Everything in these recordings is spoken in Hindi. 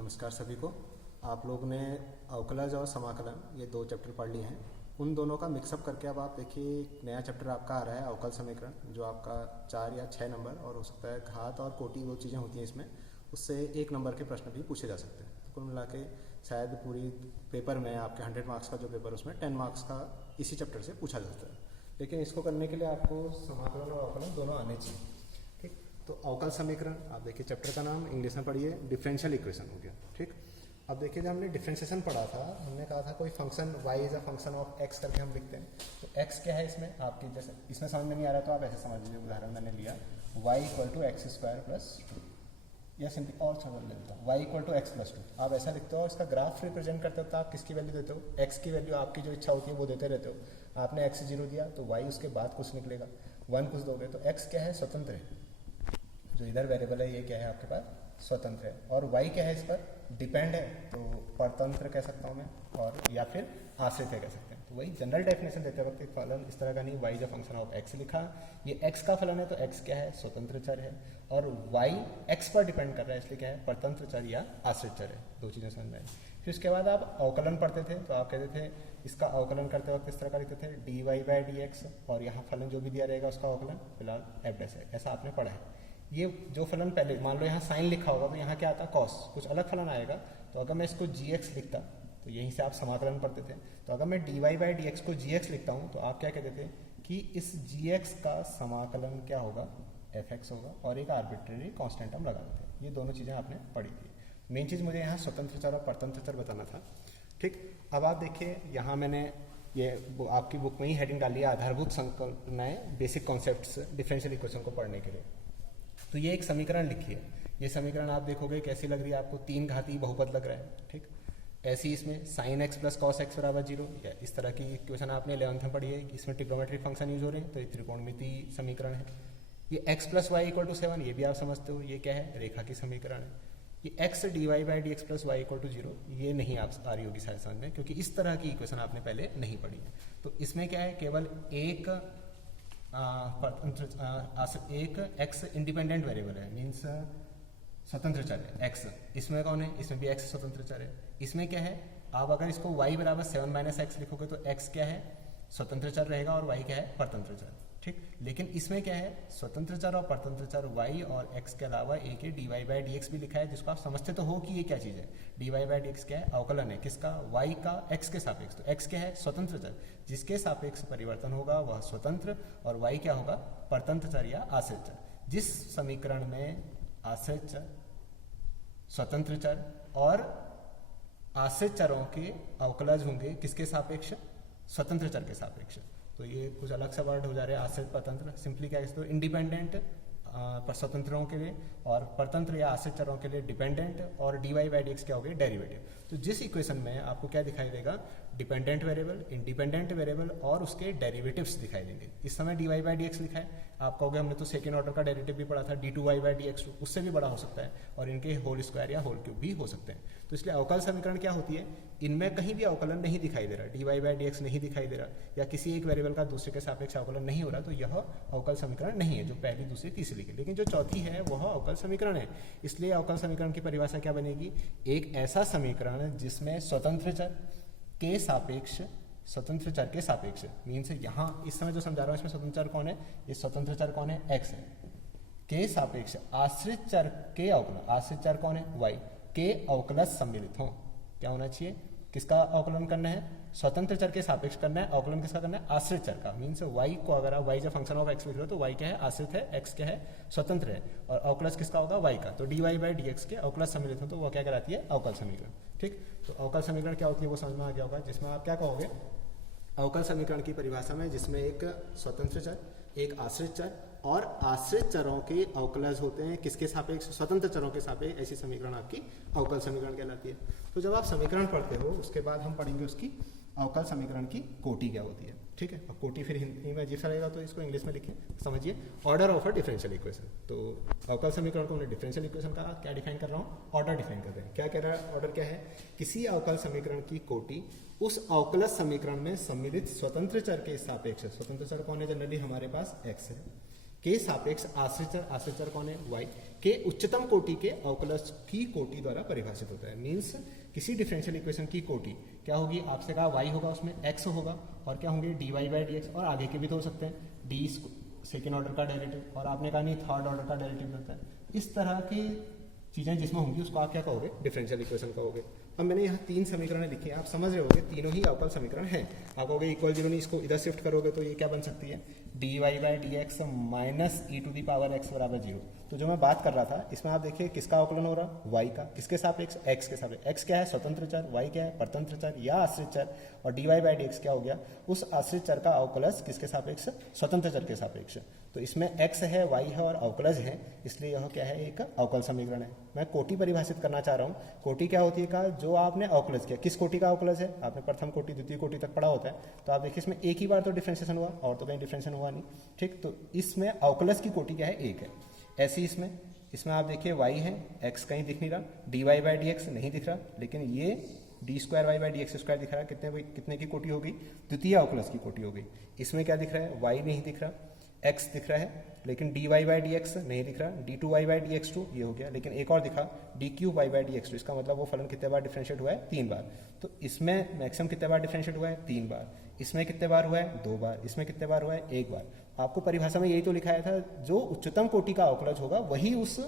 नमस्कार सभी को। आप लोग ने अवकलज और समाकलन ये दो चैप्टर पढ़ लिए हैं। उन दोनों का मिक्सअप करके अब आप देखिए एक नया चैप्टर आपका आ रहा है अवकल समीकरण, जो आपका 4 या 6 नंबर और हो सकता है घात और कोटि वो चीज़ें होती हैं इसमें, उससे 1 नंबर के प्रश्न भी पूछे जा सकते हैं। तो कुल मिला के शायद पूरी पेपर में आपके 100 मार्क्स का जो पेपर उसमें 10 मार्क्स का इसी चैप्टर से पूछा जाता है। लेकिन इसको करने के लिए आपको समाकलन और अवकलन दोनों आने चाहिए। ठीक, तो अवकल समीकरण आप देखिए, चैप्टर का नाम इंग्लिश में पढ़िए डिफरेंशियल इक्वेशन हो गया। ठीक, अब देखिए जब हमने डिफरेंशिएशन पढ़ा था, हमने कहा था कोई function y is a function of x करके हम लिखते हैं। तो x क्या है इसमें आपकी, जैसे इसमें समझ में नहीं आ रहा तो आप ऐसे समझ लीजिए। उदाहरण मैंने लिया y equal to x square plus two, या सिंपली और समझ लेते हो y equal to x plus two. आप ऐसा लिखते हो और इसका ग्राफ रिप्रेजेंट करते हो तो आप किसकी वैल्यू देते हो, x की वैल्यू आपकी जो इच्छा होती है वो देते रहते हो। आपने x 0 दिया तो y उसके बाद कुछ निकलेगा, 1 कुछ दोगे तो x क्या है, स्वतंत्र है। जो इधर वेरिएबल है ये क्या है आपके पास, स्वतंत्र है। और y क्या है, इस पर डिपेंड है, तो परतंत्र कह सकता हूँ मैं, और या फिर आश्रित है कह सकते हैं। तो वही जनरल डेफिनेशन देते वक्त एक फलन इस तरह का नहीं, y जो फंक्शन ऑफ x लिखा, ये x का फलन है तो x क्या है, स्वतंत्र चर है, और y x पर डिपेंड कर रहा है इसलिए क्या है, परतंत्र चर या आश्रित चर है। दो चीज़ें समझ में आई। फिर उसके बाद आप अवकलन पढ़ते थे तो आप कहते थे इसका अवकलन करते वक्त इस तरह का लिखते थे dy/dx, और यहाँ फलन जो भी दिया रहेगा उसका अवकलन फिलहाल f' है, ऐसा आपने पढ़ा है। ये जो फलन पहले मान लो यहाँ साइन लिखा होगा तो यहाँ क्या आता, कॉस, कुछ अलग फलन आएगा। तो अगर मैं इसको gx लिखता तो यहीं से आप समाकलन पढ़ते थे। तो अगर मैं dy/dx को gx लिखता हूँ तो आप क्या कहते थे कि इस gx का समाकलन क्या होगा, fx होगा, और एक आर्बिट्रेरी कांस्टेंट हम लगा देते हैं। ये दोनों चीज़ें आपने पढ़ी थी। मेन चीज़ मुझे यहाँ स्वतंत्र चर और परतंत्र चर बताना था। ठीक, अब आप देखिए यहाँ मैंने ये आपकी बुक में ही हेडिंग डाली है, आधारभूत संकल्पनाएं, बेसिक कॉन्सेप्ट्स डिफरेंशियल इक्वेशन को पढ़ने के लिए। तो ये एक समीकरण लिखी है। ये समीकरण आप देखोगे कैसी लग रही है आपको, 3 घातीय बहुपद लग रहा है। ठीक, ऐसी इसमें sin x plus cos x बराबर 0, या इस तरह की इक्वेशन आपने 11th में पढ़ी है। इसमें ट्रिग्नोमेट्रिक फंक्शन यूज हो रहे हैं तो ये त्रिकोणमितीय समीकरण है। ये x plus y equal to 7, ये भी आप समझते हो, ये क्या है, रेखा की समीकरण है। ये x dy/dx plus y equal to 0, ये नहीं आप आ रही होगी शायद समझ में, क्योंकि इस तरह की इक्वेशन आपने पहले नहीं पढ़ी है। तो इसमें क्या है, केवल एक एक x इंडिपेंडेंट वेरिएबल है, मीन्स स्वतंत्र चर है x। इसमें कौन है, इसमें भी x स्वतंत्र चर है। इसमें क्या है, आप अगर इसको y बराबर 7 - x लिखोगे तो x क्या है, स्वतंत्र चर रहेगा, और y क्या है, परतंत्र चर। ठीक, लेकिन इसमें क्या है, स्वतंत्र चर और परतंत्र चर y और x के अलावा एक ही dy/dx भी लिखा है, जिसको आप समझते तो हो कि ये क्या चीज़ है। dy/dx क्या है, अवकलन है, किसका, y का x के सापेक्ष। तो x क्या है, स्वतंत्र चर, जिसके सापेक्ष परिवर्तन होगा वह स्वतंत्र, और y क्या होगा, परतंत्र चर या आश्रित चर। जिस समीकरण में आश्रित चर, स्वतंत्र चर और आश्रित चरों के अवकलज होंगे किसके सापेक्ष, स्वतंत्र चर के सापेक्ष। तो ये कुछ अलग सा वर्ड हो जा रहा है, आश्रित परतंत्र। सिंपली क्या कहते हो, इंडिपेंडेंट स्वतंत्रों के लिए, और परतंत्र या आश्रित चरों के लिए डिपेंडेंट, और dy/dx क्या हो गया, डेरिवेटिव। तो जिस इक्वेशन में आपको क्या दिखाई देगा, डिपेंडेंट वेरिएबल, इंडिपेंडेंट वेरिएबल और उसके डेरिवेटिव्स दिखाई देंगे। इस समय dy/dx लिखा है, आप कहोगे हमने तो सेकेंड ऑर्डर का डेरिवेटिव भी पढ़ा था d2y/dx, उससे भी बड़ा हो सकता है, और इनके होल स्क्वायर या होल क्यूब भी हो सकते हैं। तो इसलिए अवकल समीकरण क्या होती है, इनमें कहीं भी अवकलन नहीं दिखाई दे रहा, dy/dx नहीं दिखाई दे रहा, या किसी एक वेरिएबल का दूसरे के सापेक्ष अवकलन नहीं हो रहा, तो यह अवकल समीकरण नहीं है, जो पहली, दूसरी, तीसरी की। लेकिन जो चौथी है वह अवकल समीकरण है। इसलिए अवकल समीकरण की परिभाषा क्या बनेगी, एक ऐसा समीकरण जिसमें स्वतंत्र चर के सापेक्ष, स्वतंत्र चर के सापेक्ष, मीन्स यहाँ इस समय जो समझा रहा हूँ इसमें स्वतंत्र चर कौन है, ये स्वतंत्र चर कौन है, x है, के सापेक्ष आश्रित चर के अवकलन, आश्रित चर कौन है, y, के अवकलज सम्मिलित हों। क्या होना चाहिए, किसका अवकलन करना है, स्वतंत्र चर के सापेक्ष करना है। अवकलन किसका करना है, आश्रित चर का। मीन्स y को अगर आप y जो फंक्शन ऑफ x लिख रहे हो तो y क्या है, आश्रित है, x क्या है, स्वतंत्र है, और अवकलज किसका होगा, y का। तो dy/dx के अवकलज सम्मिलित हो तो वह क्या कहलाती है, अवकल समीकरण। ठीक, तो अवकल समीकरण क्या होती है वो समझ में आ गया होगा, जिसमें आप क्या कहोगे, अवकल समीकरण की परिभाषा में जिसमें एक स्वतंत्र चर, एक आश्रित चर और आश्रित चरों के अवकलज होते हैं किसके सापेक्ष, स्वतंत्र चरों के सापेक्ष, ऐसी समीकरण आपकी अवकल समीकरण कहलाती है। तो जब आप समीकरण पढ़ते हो उसके बाद हम पढ़ेंगे उसकी अवकल समीकरण की कोटि क्या होती है। ठीक है, अब कोटि फिर हिंदी में अजीब सा रहेगा तो इसको इंग्लिश में लिखें, समझिए, order of a differential equation. तो अवकल समीकरण को हमने डिफरेंशियल इक्वेशन का क्या डिफाइन कर रहा हूँ, ऑर्डर डिफाइन कर रहे हैं। क्या कह रहा है, ऑर्डर क्या है, किसी अवकल समीकरण की कोटि उस अवकलज समीकरण में सम्मिलित स्वतंत्र चर के सापेक्ष, स्वतंत्र चर कौन है, जनरली हमारे पास x है, के सापेक्ष आश्रित चर कौन है, y, के उच्चतम कोटि के अवकलज की कोटि द्वारा परिभाषित होता है। मीन्स किसी डिफरेंशियल इक्वेशन की कोटि क्या होगी, आपसे कहा y होगा, उसमें x होगा और क्या होंगे dy बाई dx, और आगे के भी तो हो सकते हैं, d सेकेंड ऑर्डर का डेरिवेटिव, और आपने कहा नहीं थर्ड ऑर्डर का डेरिवेटिव होता है। इस तरह की चीज़ें जिसमें होंगी उसको आप क्या कहोगे, डिफरेंशियल इक्वेशन कहोगे। अब मैंने यहाँ 3 समीकरण लिखे हैं, आप समझ रहे होगे तीनों ही अवकल समीकरण हैं। आप कहोगे इक्वल जीरो नहीं, इसको इधर शिफ्ट करोगे तो ये क्या बन सकती है, dy by D X minus E to the power x बराबर 0। तो जो मैं बात कर रहा था इसमें आप देखिए किसका अवकलन हो रहा, y का, किसके सापेक्ष, x के सापेक्ष। x क्या है, स्वतंत्र चर, y क्या है, परतंत्र चर या आश्रित चर, और dy बाई डी एक्स क्या हो गया, उस आश्रित चर का अवकलज किसके सापेक्ष, स्वतंत्र चर के सापेक्ष। तो इसमें x है, y है और अवकलज है, इसलिए यह क्या है, एक अवकल समीकरण है। मैं कोटि परिभाषित करना चाह रहा हूँ। कोटि क्या होती है का, जो आपने अवकलज किया, किस कोटि का अवकलज है, आपने प्रथम कोटि द्वितीय कोटि तक पढ़ा होता है। तो आप देखिए इसमें एक ही बार तो डिफरेंशिएशन हुआ, और तो कहीं डिफरेंशिएशन हुआ नहीं, ठीक। तो इसमें अवकलज की कोटि क्या है, एक है। ऐसी इसमें आप देखिए y है, x कहीं दिख नहीं रहा, dy बाई डी एक्स नहीं दिख रहा, लेकिन ये D square Y by D X square दिख रहा है। कितने की कोटि होगी, द्वितीय अवकलज की कोटि होगी। इसमें क्या दिख रहा है, y नहीं दिख रहा, x दिख रहा है, लेकिन dy बाई डी एक्स नहीं दिख रहा, d2y बाई डी एक्स 2 ये हो गया, लेकिन एक और दिखा d3y बाई डी एक्स 2। इसका मतलब वो फलन कितने बार डिफरेंशिएट हुआ है, 3 बार। तो इसमें मैक्सिमम कितने बार डिफरेंशिएट हुआ है, 3 बार। इसमें कितने बार हुआ है, 2 बार। इसमें कितने बार हुआ है, 1 बार। आपको परिभाषा में यही तो लिखाया था, जो उच्चतम कोटि का अवकलज होगा वही उस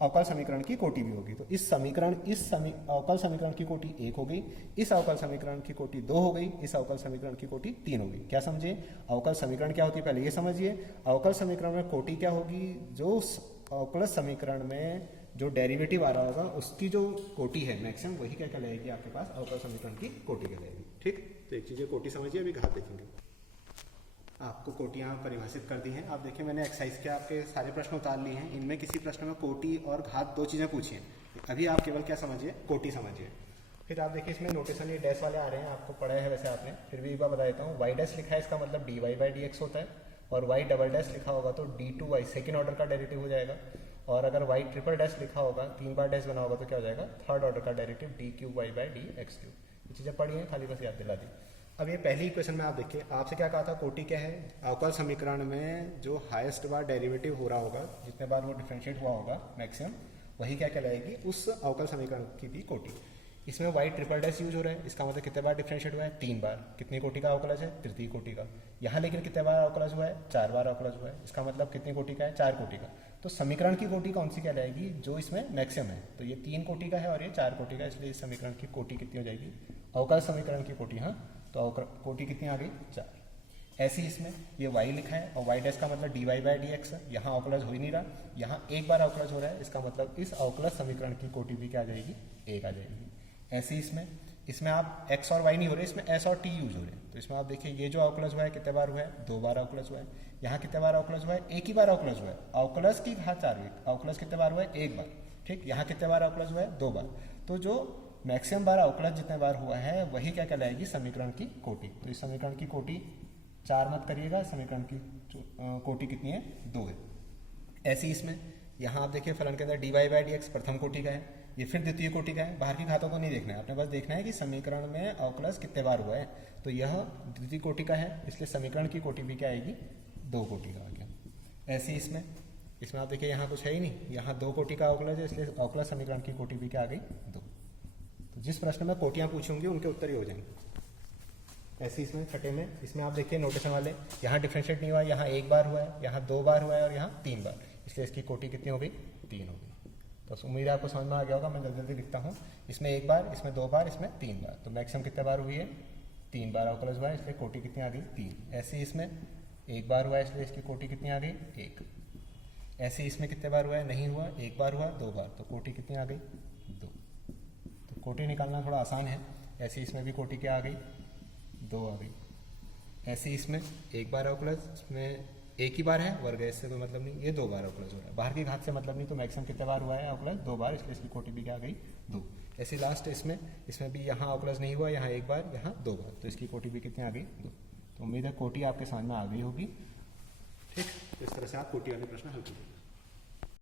अवकल समीकरण की कोटि भी होगी। तो इस अवकल समीकरण की कोटि 1 हो गई, इस अवकल समीकरण की कोटि 2 हो गई, इस अवकल समीकरण की कोटि 3 हो गई। क्या समझे, अवकल समीकरण क्या होती है पहले ये समझिए। अवकल समीकरण में कोटि क्या होगी, जो अवकल समीकरण में जो डेरिवेटिव आ रहा होगा उसकी जो कोटि है मैक्सिमम, वही क्या कहलाएगी आपके पास अवकल समीकरण की कोटि कहलाएगी। ठीक, तो एक चीज़ कोटि समझिए, अभी घात देखेंगे। आपको कोटियाँ परिभाषित कर दी हैं। आप देखिए मैंने एक्सरसाइज के आपके सारे प्रश्न उतार लिए हैं, इनमें किसी प्रश्न में कोटि और घात 2 चीज़ें पूछी हैं। अभी आप केवल क्या समझिए, कोटि समझिए। फिर आप देखिए इसमें नोटेशन ये डैश वाले आ रहे हैं, आपको पढ़ा है वैसे आपने, फिर भी एक बार बता देता हूँ। वाई डैश लिखा है, इसका मतलब dy बाई डी एक्स होता है, और वाई डबल डैश लिखा होगा तो d2y सेकेंड ऑर्डर का डेरिवेटिव हो जाएगा, और अगर वाई ट्रिपल डैश लिखा होगा, 3 बार डैश बना होगा तो क्या हो जाएगा, थर्ड ऑर्डर का derivative d3y by D x 3। ये चीज़ें पढ़ी हैं, खाली बस याद दिला दी। अब ये पहली इक्वेशन में आप देखिए, आपसे क्या कहा था, कोटि क्या है, अवकल समीकरण में जो हाईएस्ट बार डेरिवेटिव हो रहा होगा, जितने बार वो डिफरेंशिएट हुआ होगा मैक्सिमम, वही क्या कहलाएगी, उस अवकल समीकरण की भी कोटि। इसमें वाई ट्रिपल डैश यूज हो रहा है, इसका मतलब कितने बार डिफरेंशिएट हुआ है, 3 बार। कितनी कोटि का अवकलज है, तृतीय कोटि का। यहाँ लेकिन कितने बार अवकलज हुआ है, 4 बार अवकलज हुआ है, इसका मतलब कितनी कोटि का है, 4 कोटि का। तो समीकरण की कोटि कौन सी कहलाएगी, जो इसमें मैक्सिमम है। तो ये 3 कोटि का है और ये 4 कोटि का, इसलिए इस समीकरण की कोटि कितनी हो जाएगी, अवकल समीकरण की कोटि। हाँ, तो कोटि कितनी आ गई, 4। ऐसे ही इसमें ये y लिखा है, और y डैश का मतलब dy बाई डी एक्स, यहाँ अवकलज हो ही नहीं रहा, यहाँ एक बार अवकलज हो रहा है, इसका मतलब इस अवकलज समीकरण की कोटि भी क्या आ जाएगी, 1 आ जाएगी। ऐसे ही इसमें आप x और y नहीं हो रहे, इसमें s और t यूज हो रहे हैं। तो इसमें आप देखिए ये जो अवकलज हुआ है कितने बार हुआ है, 2 बार अवकलज हुआ है। यहाँ कितने बार अवकलज हुआ है, 1 ही बार अवकलज हुआ है। अवकलज की घात 4 अवकलज कितने बार हुआ है, 1 बार। ठीक, यहाँ कितने बार अवकलज हुआ है, 2 बार। तो जो मैक्सिमम बार अवकलज जितने बार हुआ है वही क्या कहलाएगी, समीकरण की कोटि। तो इस समीकरण की कोटि 4 मत करिएगा, समीकरण की कोटि कितनी है, 2 है। ऐसे ही इसमें यहाँ आप देखिए फलन के अंदर dy बाई डी एक्स प्रथम कोटि का है, ये फिर द्वितीय कोटि का है। बाहर की घातों को नहीं देखना है, आपने बस देखना है कि समीकरण में अवकलज कितने बार हुआ है। तो यह द्वितीय कोटि का है, इसलिए समीकरण की कोटि भी क्या आएगी, 2 कोटि का आ गया। ऐसे ही इसमें आप देखिए यहाँ कुछ है ही नहीं, यहाँ 2 कोटि का अवकलज है, इसलिए अवकलज समीकरण की कोटि भी क्या आ गई, 2। तो जिस प्रश्न में कोटियाँ पूछी होंगी उनके उत्तर ही हो जाएंगे। ऐसे इसमें छठे में, इसमें आप देखिए नोटेशन वाले, यहाँ डिफरेंशिएट नहीं हुआ, यहाँ 1 बार हुआ है, यहाँ 2 बार हुआ है और यहाँ 3 बार, इसलिए इसकी कोटि कितनी हो गई, 3 हो गई। तो उम्मीद है आपको समझ में आ गया होगा। मैं जल्दी जल्दी लिखता हूँ, इसमें 1 बार, इसमें 2 बार, इसमें 3 बार। तो मैक्सिमम कितने बार हुई है, 3 बार अवकलज हुआ है, इसलिए कोटि कितनी आ गई, 3। ऐसे ही इसमें 1 बार हुआ है, इसलिए इसकी कोटि कितनी आ गई, 1। ऐसे इसमें कितने बार हुआ है, नहीं हुआ, 1 बार हुआ, 2 बार, तो कोटि कितनी आ गई, 2। तो कोटि निकालना थोड़ा आसान है। ऐसे इसमें भी कोटि क्या आ गई, 2 आ गई। ऐसे इसमें 1 बार अवकलज, इसमें 1 ही बार है, वर्ग इससे कोई मतलब नहीं, ये 2 बार अवकलज हो रहा है। बाहर की घात से मतलब नहीं, तो मैक्सिमम कितने बार हुआ है अवकलज, 2 बार, इसलिए इसकी कोटि भी क्या आ गई, 2। ऐसे लास्ट इसमें भी यहाँ अवकलज नहीं हुआ, यहाँ 1 बार, यहाँ 2 बार, तो इसकी कोटि भी कितनी आ गई, 2। तो उम्मीद है कोटि आपके समझ में आ गई होगी। ठीक, इस तरह से आप कोटि वाले प्रश्न हल कीजिए।